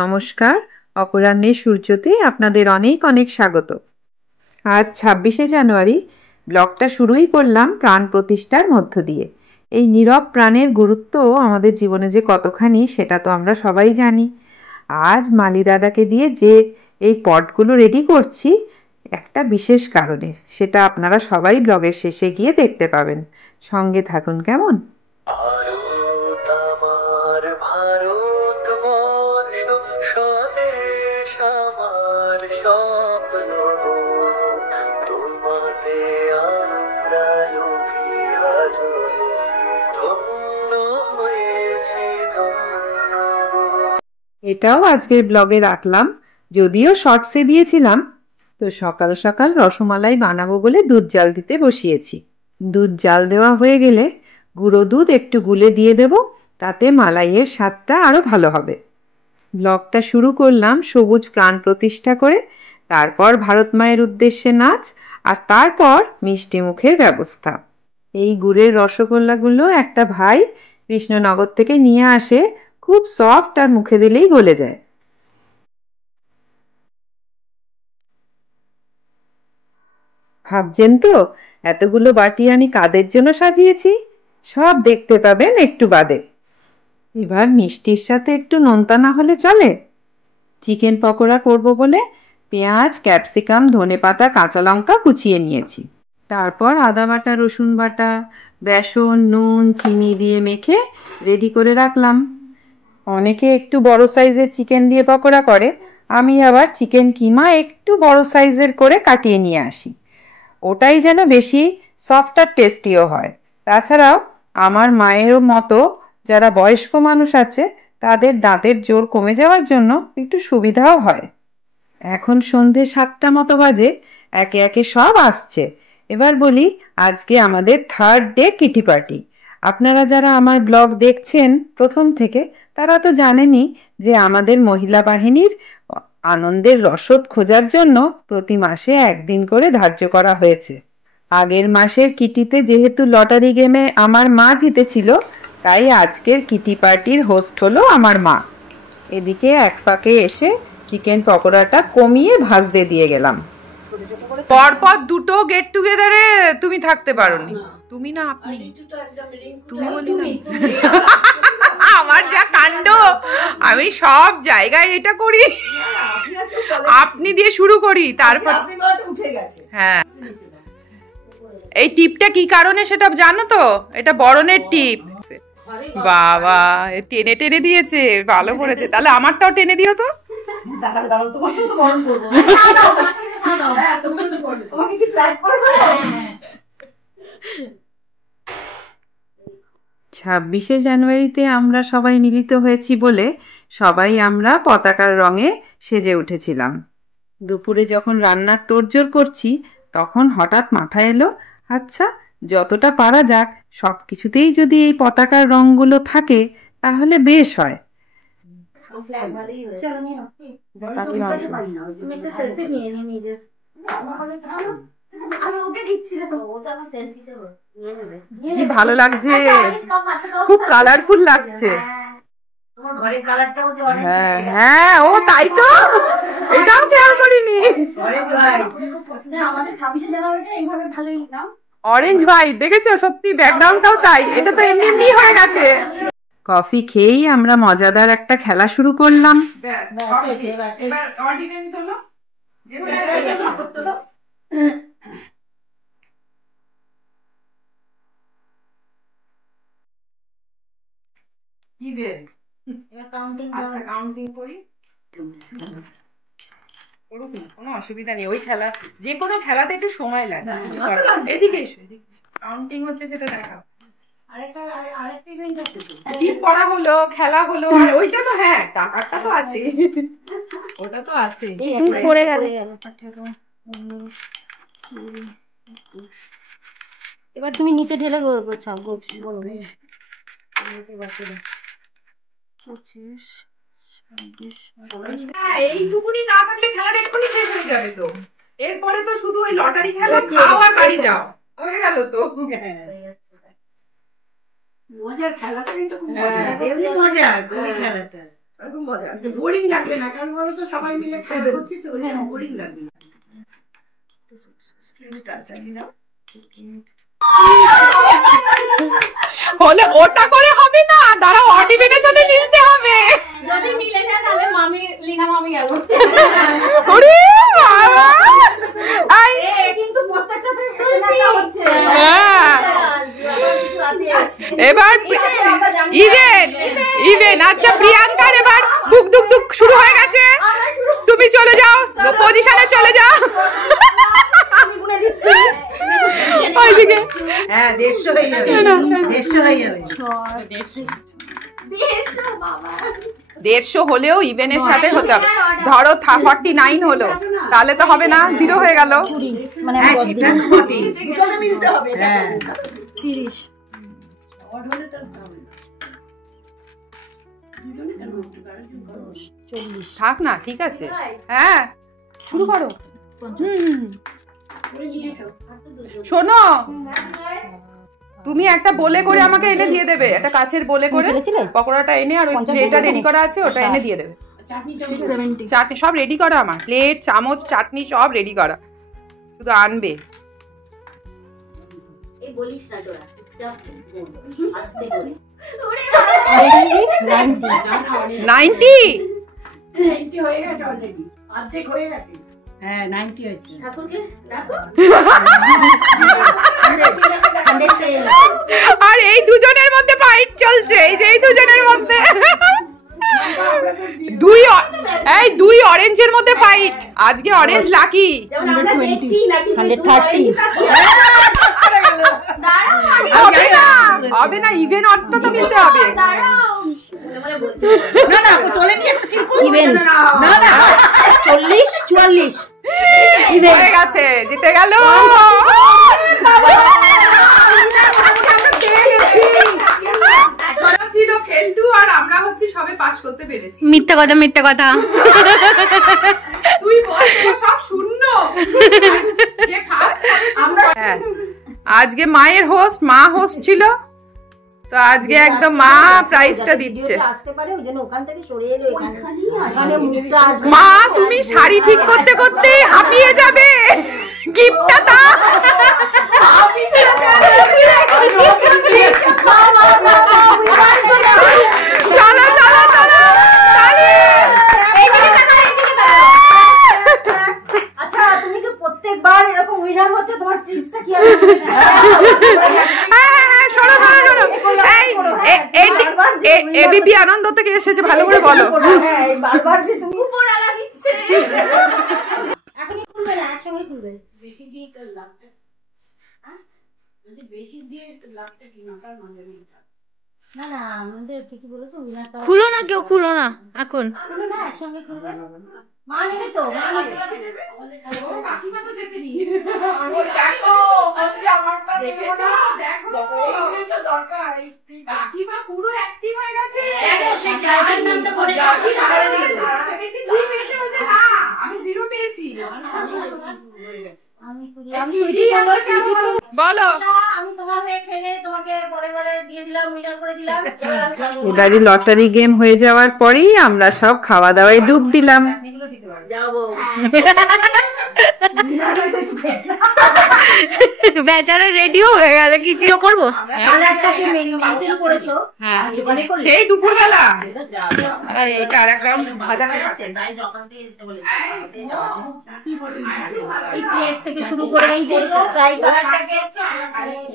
নমস্কার, অপরাহ্নের সূর্যতে আপনাদের অনেক অনেক স্বাগত। আজ ২৬শে জানুয়ারি। ব্লগটা শুরুই করলাম প্রাণ প্রতিষ্ঠার মধ্য দিয়ে। এই নীরব প্রাণের গুরুত্ব আমাদের জীবনে যে কতখানি সেটা তো আমরা সবাই জানি। আজ মালি দাদাকে দিয়ে যে এই পটগুলো রেডি করছি একটা বিশেষ কারণে, সেটা আপনারা সবাই ব্লগের শেষে গিয়ে দেখতে পাবেন। সঙ্গে থাকুন কেমন। ভারত আমার ভারতবর্ষ, স্বদেশ আমার স্বপ্ন, তোমাতে আমরা আজ ধন্য হয়েছি ধন্য। এটাও আজকের ব্লগে রাখলাম, যদিও শর্টসে দিয়েছিলাম। তো সকাল সকাল রসমালাই বানাবো বলে দুধ জাল দিতে বসিয়েছি। দুধ জাল দেওয়া হয়ে গেলে গুঁড়ো দুধ একটু গুলে দিয়ে দেব, তাতে মালাইয়ের স্বাদটা আরও ভালো হবে। ব্লগটা শুরু করলাম সবুজ প্রাণ প্রতিষ্ঠা করে, তারপর ভারত মায়ের উদ্দেশ্যে নাচ, আর তারপর মিষ্টি মুখের ব্যবস্থা। এই গুড়ের রসগোল্লাগুলো একটা ভাই কৃষ্ণনগর থেকে নিয়ে আসে, খুব সফট আর মুখে দিলেই গলে যায়। ভাবছেন তো এতগুলো বাটি আমি কাদের জন্য সাজিয়েছি? সব দেখতে পাবেন একটু বাদে। এবার মিষ্টির সাথে একটু নোনতা না হলে চলে। চিকেন পকোড়া করব বলে পেঁয়াজ, ক্যাপসিকাম, ধনেপাতা, কাঁচা লঙ্কা কুচিয়ে নিয়েছি। তারপর আদা বাটা, রসুন বাটা, বেসন, নুন, চিনি দিয়ে মেখে রেডি করে রাখলাম। অনেকে একটু বড় সাইজের চিকেন দিয়ে পকোড়া করে, আমি আবার চিকেন কিমা একটু বড় সাইজের করে কাটিয়ে নিয়ে আসি। ওটাই যেন বেশি সফট আর টেস্টিও হয়। তাছাড়াও আমার মায়েরও মতো যারা বয়স্ক মানুষ আছে তাদের দাঁতের জোর কমে যাওয়ার জন্য একটু সুবিধাও হয়। এখন সন্ধে 7টা মতো বাজে, একে একে সব আসছে। এবার বলি, আজকে আমাদের থার্ড ডে কিটি পার্টি। আপনারা যারা আমার ব্লগ দেখছেন প্রথম থেকে তারা তো জানেনই যে আমাদের মহিলা বাহিনীর আনন্দের রসদ খোঁজার জন্য প্রতি মাসে একদিন করে ধার্য করা হয়েছে। আগের মাসের কিটিতে যেহেতু লটারি গেমে আমার মা জিতেছিল, তাই আজকের কিটি পার্টির হোস্ট হলো আমার মা। এদিকে এক ফাঁকে এসে চিকেন পকোড়াটা কমিয়ে ভাজতে দিয়ে গেলাম। পরপর দুটো গেট টুগেদারে তুমি থাকতে পারোনি। তুমি না আপনি, তুমি বলি না। আমার যা কাণ্ড, আমি সব জায়গায় এটা করি, আপনি দিয়ে শুরু করি, তারপর হ্যাঁ। এই টিপটা কি কারণে সেটা জানো তো? এটা বরণের টিপ। বাবা টেনে টেনে দিয়েছে, ভালো করেছে। তাহলে আমারটাও টেনে দিও তো। 26শে জানুয়ারিতে আমরা সবাই মিলিত হয়েছি বলে সবাই আমরা পতাকার রঙে সেজে উঠেছিলাম। দুপুরে যখন রান্নার তোড়জোড় করছি তখন হঠাৎ মাথায় এলো, আচ্ছা যতটা পারা যাক সব কিছুতেই যদি এই পতাকার রঙগুলো থাকে তাহলে বেশ হয়। কি ভালো লাগছে, খুব কালারফুল লাগছে। হ্যাঁ হ্যাঁ, ও তাই তো, এটাও খেয়াল করিনি। অরেঞ্জ হোয়াইট দেখেছো, সত্যি ব্যাকগ্রাউন্ডটাও তাই। এটা তো এমনি এমনি হয়ে গেছে। কফি খেয়েই আমরা মজাদার একটা খেলা শুরু করলাম। কোনো অসুবিধা নেই, ওই খেলা যে কোনো খেলাতে একটু সময় লাগে। এদিকে এসো, কাউন্টিং হচ্ছে সেটা দেখাও। পড়া হলো, খেলা হলো, আর ওইটা তো হ্যাঁ টাকাটা তো আছে, ওটা তো আছে। পড়ে গেল। এবার তুমি নিচে ঢেলে করবো। 25, 26, এইটুকুনি না থাকলে খেলাটা এক্ষুনি শেষ হয়ে যাবে তো। এরপরে তো শুধু ওই লটারি খেলা, খাও আর বাড়ি যাও, হয়ে গেল তো। মজার খেলাটা কিন্তু খুব মজার, এমনি মজার খেলাটা। একদম মজা, বোরিং লাগবে না, কারণ বলো তো সবাই মিলে খাওয়া করছি তো, বোরিং লাগবে না। হলে ওটা করে হবে না, দাঁড়াও অডিবেনের সাথে মিলতে হবে। যদি মিলে যায় তাহলে মামি লিনা মামি গেল। ওরে বাবা, আই কিন্তু প্রত্যেকটাতে একটা হচ্ছে। হ্যাঁ, এবার ইভেন আচ্ছা প্রিয়াঙ্কার এবার দুক দুক দুক শুরু হয়ে গেছে, তুমি চলে যাও পজিশনে চলে যাও। আমি গুনে দিচ্ছি। ওইদিকে হ্যাঁ 150 হয়ে যাবে, 150 হয়ে যাবে। 150 বাবা। 150 হলেও ইভেনের সাথে হতে হবে। ধরো 49 হলো, তাহলে তো হবে না, 0 হয়ে গেল। মানে হ্যাঁ সেটা তো বটেই। দুজনে মিলতে হবে। হ্যাঁ 30। থাক না, ঠিক আছে, হ্যাঁ শুরু করো। শোনো, তুমি একটা বলে করে আমাকে এনে দিয়ে দেবে, একটা কাচের বলে করে পকোড়াটা এনে, আর ওই যেটা রেডি করা আছে ওটা এনে দিয়ে দেবে। চাটনি সব রেডি করা, আমার প্লেট চামচ চাটনি সব রেডি করা, শুধু আনবে। এই বলিস না তোরা, আস্তে করে। 90 হয়ে গেছে অলরেডি, অর্ধেক হয়ে গেছে। হ্যাঁ 90 হয়েছে। ঠাকুরকে ডাকো। আর এই দুজনের মধ্যে ফাইট চলছে, এই যে এই দুজনের মধ্যে দুই অরেঞ্জের মধ্যে ফাইট। আজকে অরেঞ্জ লাকি। 130 হবে না, ইভেন অর্থ তো মিলতে হবে। না না তোলে নিয়ে একটা চিরকুট। না না 40 44 হয়ে গেছে, জিতে গেল। ছিল খেলটু আর আমরা হচ্ছে সবে পাস করতে পেরেছি। মিথ্যা কথা, মিথ্যা কথা। তুই বল, সব শূন্য। যে ফার্স্ট হবে আমরা। হ্যাঁ, আজকে মায়ের হোস্ট, মা হোস্ট ছিল, তো আজকে একদম মা প্রাইজটা দিচ্ছে। আসতে পারে ওইজন্য ওখান থেকে সরে এলো এখানে মুখটা আসবে। মা তুমি শাড়ি ঠিক করতে করতে হাঁপিয়ে যাবে, গিফটটা তা। চলো চলো চলো, আচ্ছা তুমি তো প্রত্যেকবার এরকম উইনার হচ্ছে, তোমার ট্রিক্সটা কি হবে? শোনো শোনো শোনো, এবিপি আনন্দ থেকে এসেছে, ভালো করে বলো। বারবার যে তুমি উপর আলা দিচ্ছে। এখনই খুলবে না, একসঙ্গে খুলবে। বেশি দিয়ে তো লাভটা, হ্যাঁ যদি বেশি দিয়ে তো লাভটা কি না, তার মানে না না আমাদের ঠিকই বলেছো, উইনারটা খুলো না, কেউ খুলো না এখন, খুলো না, একসঙ্গে খুলবে। মা নেবে তো, মা নেবে। ও কাকিমা তো দেখেনি। ও দেখো বলছি আমারটা দেখেছো, দেখো এই তো দরকার। কাকিমা পুরো অ্যাক্টিভ হয়ে গেছে। দেখো সেই জায়গার নামটা বলে দাও। 72 পেয়েছে বলছে, না আমি 0 পেয়েছি। আমি খুললাম সুইটি, বলো। আমি তোমার হয়ে খেলে তোমাকে পরের বারে দিয়ে দিলাম, উইনার করে দিলাম। এবারে লটারি গেম হয়ে যাওয়ার পরেই আমরা সব খাওয়া দাওয়ায় ডুব দিলাম। যাবো বেচারা রেডিও হয়ে গেল, কিছু করবো। কালারটাকে মেনটেন করেছো? হ্যাঁ, সেই দুপুরবেলা। আর এটা আর এক রাউন্ড ভাজা হয়ে গেছে। এই প্লেট থেকে শুরু করে এই যে ট্রাই কালারটাকে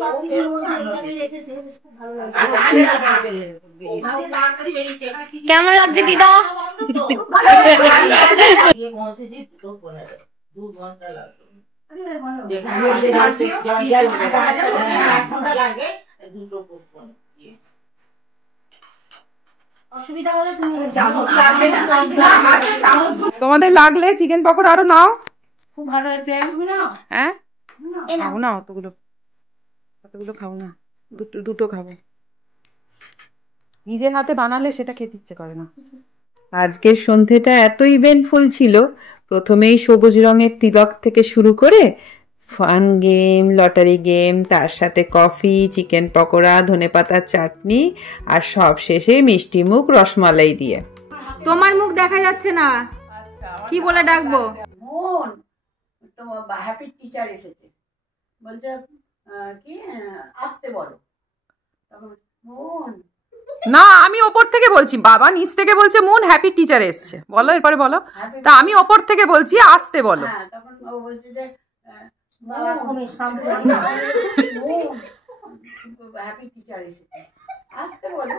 সব কিছুর মধ্যে এইভাবে রেখেছে, খুব ভালো লাগছে। কেমন লাগছে দিদা? অসুবিধা হলে তুমি তোমাদের লাগলে চিকেন পকোড়া আরো নাও। খুব ভালো হয়েছে। হ্যাঁ খাও না, অতগুলো খাও না, দুটো খাবো। নিজের হাতে বানালে সেটা খেতে ইচ্ছে করে না। আজকের সন্ধ্যেটা এত ইভেন্টফুল ছিল। প্রথমেই সবুজ রঙের তিলক থেকে শুরু করে ফান গেম, লটারি গেম, তার সাথে কফি, চিকেন পকোড়া, ধনেপাতার চাটনি, আর সব শেষে মিষ্টি মুখ রসমালাই দিয়ে। তোমার মুখ দেখা যাচ্ছে না, কি বলে ডাকবো? মন, তো হ্যাপি টিচার এসেছে, বলছে কি আসতে বলো, তখন মন। না, আমি ওপর থেকে বলছি, বাবা নিচ থেকে বলছে মন হ্যাপি টিচার এসছে, বলো এরপরে বলো। তা আমি ওপর থেকে বলছি আসতে বলো। হ্যাঁ, তখন ও বলছে যে বাবা ঘুমিয়ে শান্ত হ্যাপি টিচার এসেছে, আসতে বলো।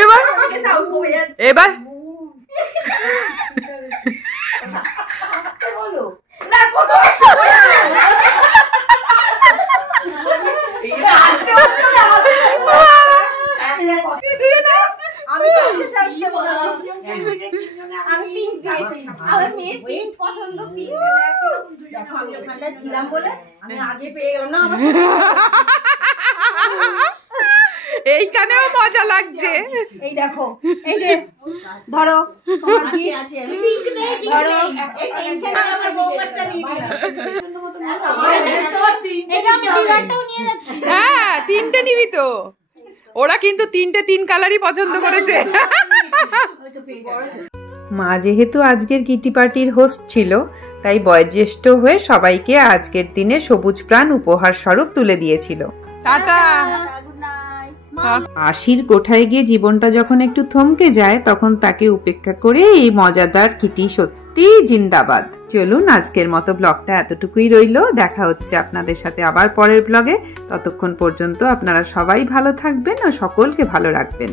এবার এবার আসতে বলো। আমি পিঙ্ক দিয়েছি, আমার মেয়ের পিঙ্ক পছন্দ, পিঙ্ক। আমি ওখানটায় ছিলাম বলে আমি আগে পেয়ে গেলাম না। এইখানেও মজা লাগছে। এই দেখো, এই যে ধরো তোমার কি আছে, ধরো এই টেনশন আমার বউমাটা নিয়ে নিলাম। এটা আমি ডিজাইনটাও নিয়ে যাচ্ছি। হ্যাঁ, তিনটে নিবি তো। ওরা কিন্তু তিনটে তিন কালারই পছন্দ করেছে। মা যেহেতু আজকের কিটি পার্টির হোস্ট ছিল, তাই বয়োজ্যেষ্ঠ হয়ে সবাইকে আজকের দিনে সবুজ প্রাণ উপহার স্বরূপ তুলে দিয়েছিল। টাটা। আশির কোঠায় গিয়ে জীবনটা যখন একটু থমকে যায়, তখন তাকে উপেক্ষা করে এই মজাদার কিটি সত্যি জিন্দাবাদ। চলুন, আজকের মতো ব্লগটা এতটুকুই রইল। দেখা হচ্ছে আপনাদের সাথে আবার পরের ব্লগে। ততক্ষণ পর্যন্ত আপনারা সবাই ভালো থাকবেন ও সকলকে ভালো রাখবেন।